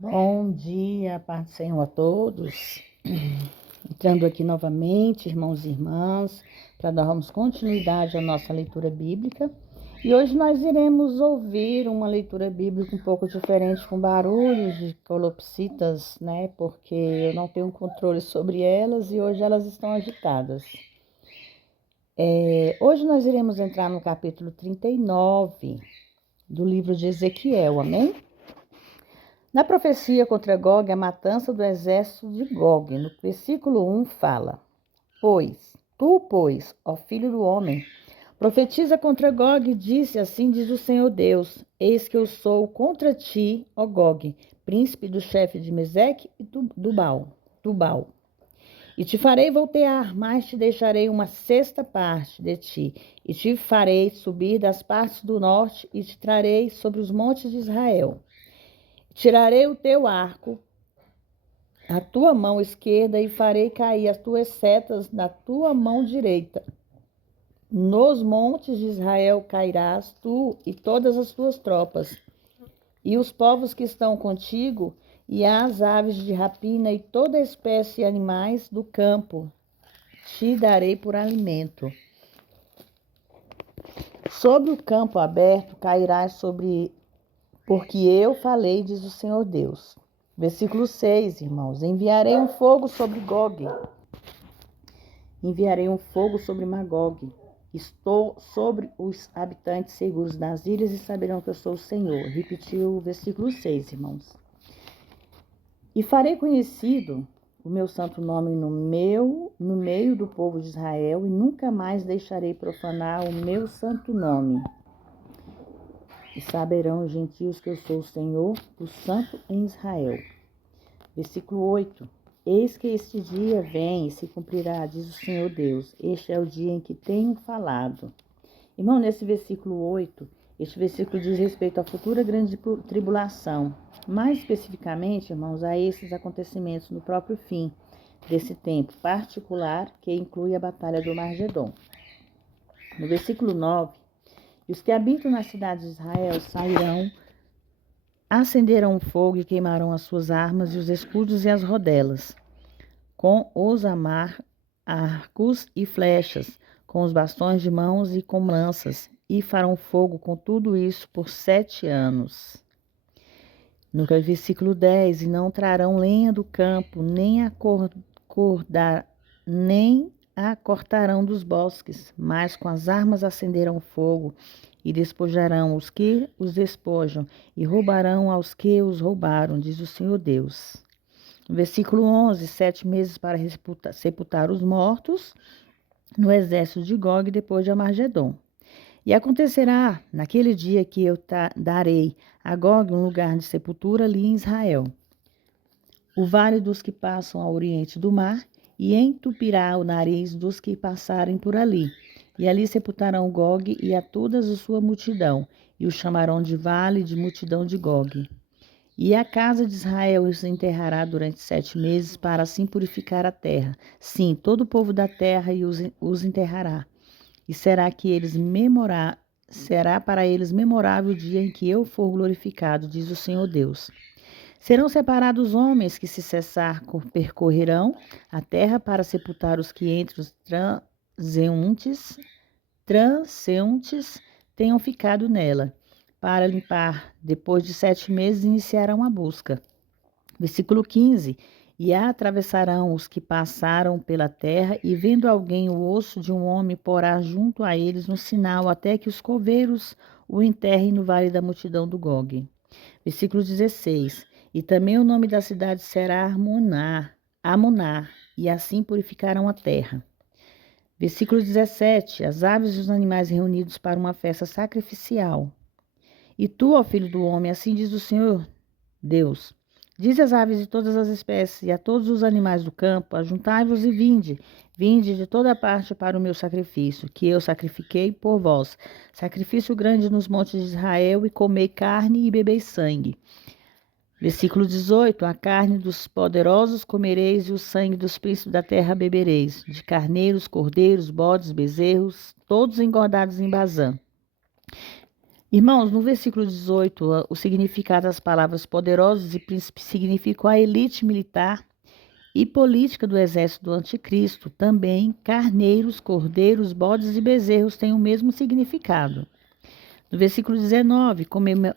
Bom dia, paz do Senhor a todos. Entrando aqui novamente, irmãos e irmãs, para darmos continuidade à nossa leitura bíblica. E hoje nós iremos ouvir uma leitura bíblica um pouco diferente, com barulhos de calopsitas, né? Porque eu não tenho controle sobre elas e hoje elas estão agitadas. Hoje nós iremos entrar no capítulo 39 do livro de Ezequiel, amém? Na profecia contra Gog, a matança do exército de Gog, no versículo 1 fala: Pois, ó filho do homem, profetiza contra Gog e disse, assim diz o Senhor Deus, eis que eu sou contra ti, ó Gog, príncipe do chefe de Meseque e Tubal. E te farei voltear, mas te deixarei uma sexta parte de ti, e te farei subir das partes do norte, e te trarei sobre os montes de Israel. Tirarei o teu arco, a tua mão esquerda, e farei cair as tuas setas na tua mão direita. Nos montes de Israel cairás tu e todas as tuas tropas, e os povos que estão contigo, e as aves de rapina, e toda espécie de animais do campo, te darei por alimento. Sobre o campo aberto cairás porque eu falei, diz o Senhor Deus. Versículo 6, irmãos. Enviarei um fogo sobre Gog. Enviarei um fogo sobre Magog. Estou sobre os habitantes seguros das ilhas e saberão que eu sou o Senhor. Repetiu o versículo 6, irmãos. E farei conhecido o meu santo nome no meio do povo de Israel, e nunca mais deixarei profanar o meu santo nome. E saberão os gentios que eu sou o Senhor, o Santo em Israel. Versículo 8. Eis que este dia vem e se cumprirá, diz o Senhor Deus. Este é o dia em que tenho falado. Irmão, nesse versículo 8, este versículo diz respeito à futura grande tribulação. Mais especificamente, irmãos, a esses acontecimentos no próprio fim desse tempo particular, que inclui a batalha do Armagedon. No versículo 9, e os que habitam na cidade de Israel sairão, acenderão o fogo e queimarão as suas armas e os escudos e as rodelas, com os arcos e flechas, com os bastões de mãos e com lanças, e farão fogo com tudo isso por 7 anos. No versículo 10, e não trarão lenha do campo, nem a cortarão dos bosques, mas com as armas acenderão fogo, e despojarão os que os despojam, e roubarão aos que os roubaram, diz o Senhor Deus. No versículo 11, 7 meses para sepultar os mortos no exército de Gog depois de Armagedon. E acontecerá naquele dia que eu darei a Gog um lugar de sepultura ali em Israel, o vale dos que passam ao oriente do mar, e entupirá o nariz dos que passarem por ali. E ali sepultarão Gog e a toda a sua multidão, e o chamarão de vale de multidão de Gog. E a casa de Israel os enterrará durante 7 meses, para assim purificar a terra. Sim, todo o povo da terra os enterrará. E será para eles memorável o dia em que eu for glorificado, diz o Senhor Deus. Serão separados homens que, se cessar, percorrerão a terra para sepultar os que entre os transeuntes tenham ficado nela. Para limpar, depois de 7 meses, iniciarão a busca. Versículo 15. E atravessarão os que passaram pela terra, e vendo alguém o osso de um homem, porá junto a eles um sinal, até que os coveiros o enterrem no vale da multidão do Gog. Versículo 16. E também o nome da cidade será Amunar, e assim purificarão a terra. Versículo 17. As aves e os animais reunidos para uma festa sacrificial. E tu, ó filho do homem, assim diz o Senhor Deus, diz às aves de todas as espécies e a todos os animais do campo, ajuntai-vos e vinde de toda parte para o meu sacrifício, que eu sacrifiquei por vós, sacrifício grande nos montes de Israel, e comei carne e bebei sangue. Versículo 18, a carne dos poderosos comereis e o sangue dos príncipes da terra bebereis, de carneiros, cordeiros, bodes, bezerros, todos engordados em Bazã. Irmãos, no versículo 18, o significado das palavras poderosos e príncipes significam a elite militar e política do exército do anticristo. Também carneiros, cordeiros, bodes e bezerros têm o mesmo significado. No versículo 19,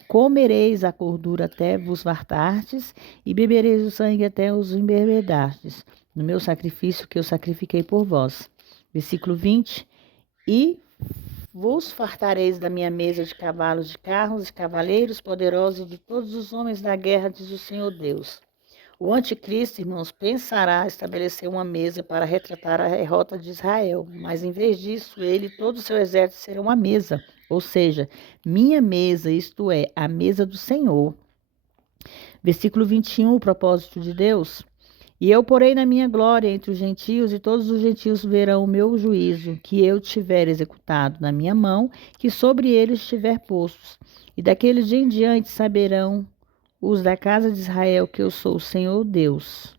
comereis a gordura até vos fartardes e bebereis o sangue até os embebedastes, no meu sacrifício que eu sacrifiquei por vós. Versículo 20, e vos fartareis da minha mesa de cavalos, de carros, de cavaleiros poderosos e de todos os homens da guerra, diz o Senhor Deus. O anticristo, irmãos, pensará estabelecer uma mesa para retratar a derrota de Israel, mas em vez disso, ele e todo o seu exército serão uma mesa, ou seja, minha mesa, isto é, a mesa do Senhor. Versículo 21, o propósito de Deus. E eu porei na minha glória entre os gentios, e todos os gentios verão o meu juízo, que eu tiver executado na minha mão, que sobre eles estiver postos. E daquele dia em diante saberão os da casa de Israel que eu sou o Senhor Deus.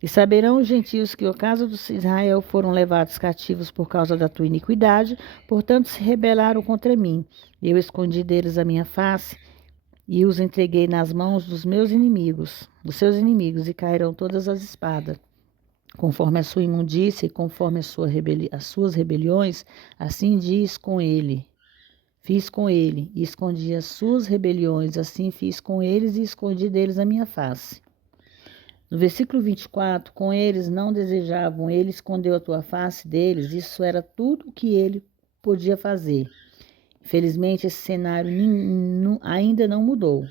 E saberão os gentios que a casa de Israel foram levados cativos por causa da tua iniquidade, portanto se rebelaram contra mim. Eu escondi deles a minha face e os entreguei nas mãos dos meus inimigos, dos seus inimigos, e cairão todas as espadas. Conforme a sua imundícia e conforme as suas rebeliões, assim diz com ele. Fiz com ele e escondi as suas rebeliões, assim fiz com eles e escondi deles a minha face. No versículo 24, com eles não desejavam, ele escondeu a tua face deles, isso era tudo o que ele podia fazer. Infelizmente, esse cenário ainda não mudou.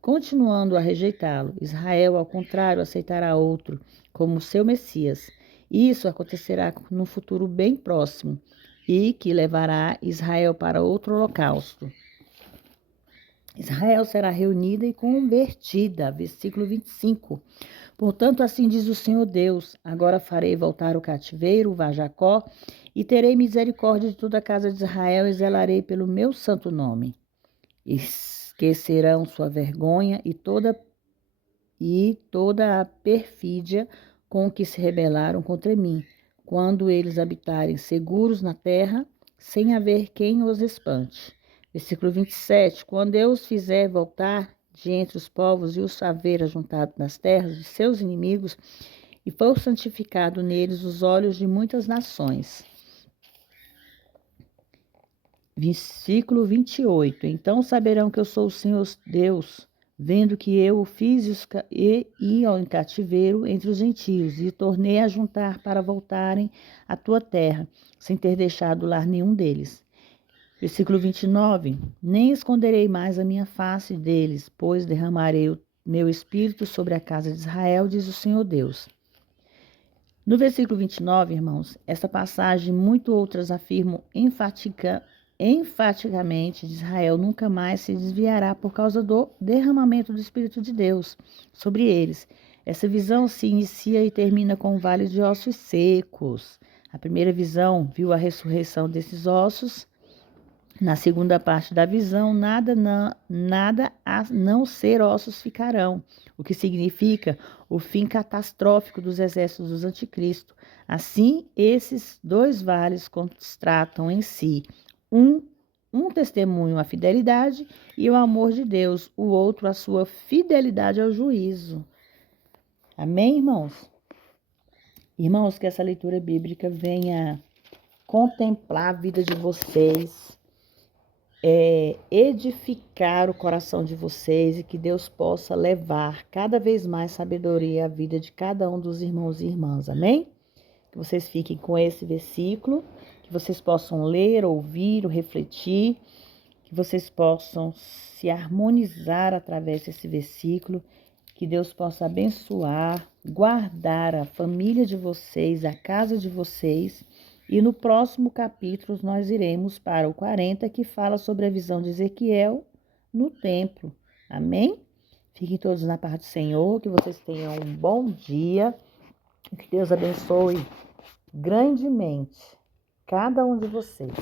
Continuando a rejeitá-lo, Israel, ao contrário, aceitará outro como seu Messias. Isso acontecerá no futuro bem próximo e que levará Israel para outro holocausto. Israel será reunida e convertida. Versículo 25. Portanto, assim diz o Senhor Deus, agora farei voltar o cativeiro, a Jacó, e terei misericórdia de toda a casa de Israel e zelarei pelo meu santo nome. Esquecerão sua vergonha e toda a perfídia com que se rebelaram contra mim, quando eles habitarem seguros na terra, sem haver quem os espante. Versículo 27. Quando eu os fizer voltar de entre os povos e os haver ajuntado nas terras de seus inimigos, e for santificado neles os olhos de muitas nações. Versículo 28. Então saberão que eu sou o Senhor Deus, vendo que eu o fiz e ao cativeiro entre os gentios, e tornei a juntar para voltarem à tua terra, sem ter deixado lá nenhum deles. Versículo 29. Nem esconderei mais a minha face deles, pois derramarei o meu espírito sobre a casa de Israel, diz o Senhor Deus. No versículo 29, irmãos, essa passagem e muito outras afirmam enfaticamente de Israel nunca mais se desviará por causa do derramamento do Espírito de Deus sobre eles. Essa visão se inicia e termina com o vale de ossos secos. A primeira visão viu a ressurreição desses ossos. Na segunda parte da visão, nada a não ser ossos ficarão, o que significa o fim catastrófico dos exércitos dos anticristo. Assim, esses dois vales constatam em si um testemunho à fidelidade e ao amor de Deus, o outro a sua fidelidade ao juízo. Amém, irmãos? Irmãos, que essa leitura bíblica venha contemplar a vida de vocês, edificar o coração de vocês e que Deus possa levar cada vez mais sabedoria à vida de cada um dos irmãos e irmãs, amém? Que vocês fiquem com esse versículo, que vocês possam ler, ouvir, refletir, que vocês possam se harmonizar através desse versículo, que Deus possa abençoar, guardar a família de vocês, a casa de vocês. E no próximo capítulo nós iremos para o 40, que fala sobre a visão de Ezequiel no templo. Amém? Fiquem todos na paz do Senhor, que vocês tenham um bom dia. Que Deus abençoe grandemente cada um de vocês.